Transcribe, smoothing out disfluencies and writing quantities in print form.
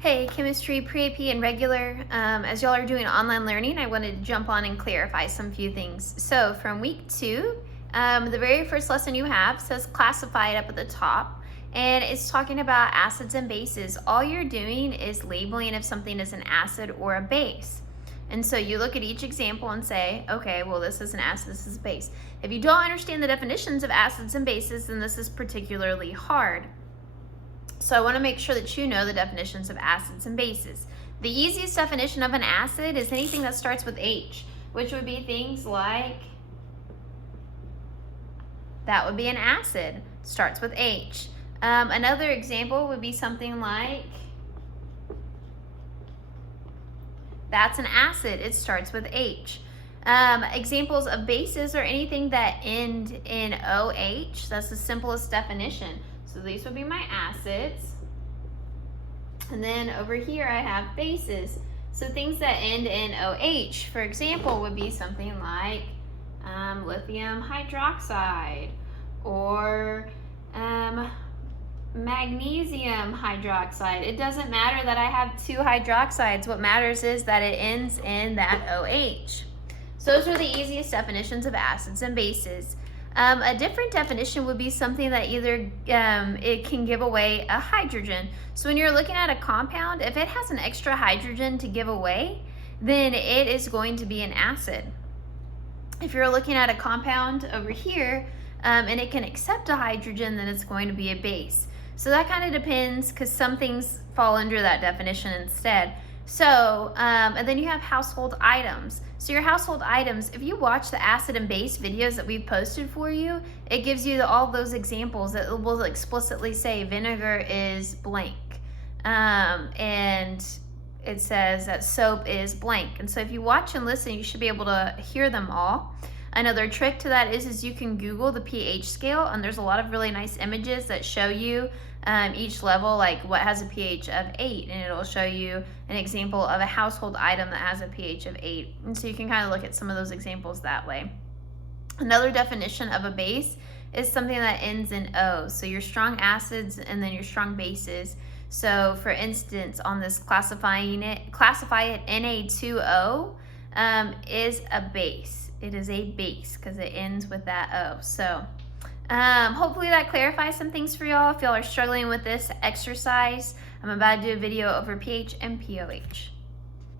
Hey, chemistry, pre-AP, and regular. As y'all are doing online learning, I wanted to jump on and clarify some few things. So from week 2, the very first lesson you have says classified up at the top, and it's talking about acids and bases. All you're doing is labeling if something is an acid or a base. And so you look at each example and say, okay, well, this is an acid, this is a base. If you don't understand the definitions of acids and bases, then this is particularly hard. So I want to make sure that you know the definitions of acids and bases. The easiest definition of an acid is anything that starts with H, which would be things like, that would be an acid, starts with H. Another example would be something like, that's an acid, it starts with H. Examples of bases are anything that end in OH. That's the simplest definition. So these would be my acids. And then over here I have bases. So things that end in OH, for example, would be something like lithium hydroxide or magnesium hydroxide. It doesn't matter that I have 2 hydroxides. What matters is that it ends in that OH. So those are the easiest definitions of acids and bases. A different definition would be something that either it can give away a hydrogen. So when you're looking at a compound, if it has an extra hydrogen to give away, then it is going to be an acid. If you're looking at a compound over here and it can accept a hydrogen, then it's going to be a base. So that kind of depends, because some things fall under that definition instead. So, and then you have household items. So your household items, if you watch the acid and base videos that we've posted for you, it gives you all those examples that will explicitly say vinegar is blank. And it says that soap is blank. And so if you watch and listen, you should be able to hear them all. Another trick to that is you can Google the pH scale, and there's a lot of really nice images that show you each level, like what has a pH of 8, and it'll show you an example of a household item that has a pH of 8. And so you can kind of look at some of those examples that way. Another definition of a base is something that ends in O. So your strong acids and then your strong bases. So for instance, on this classify it Na2O is a base. It is a base because it ends with that O. So hopefully that clarifies some things for y'all. If y'all are struggling with this exercise, I'm about to do a video over pH and pOH.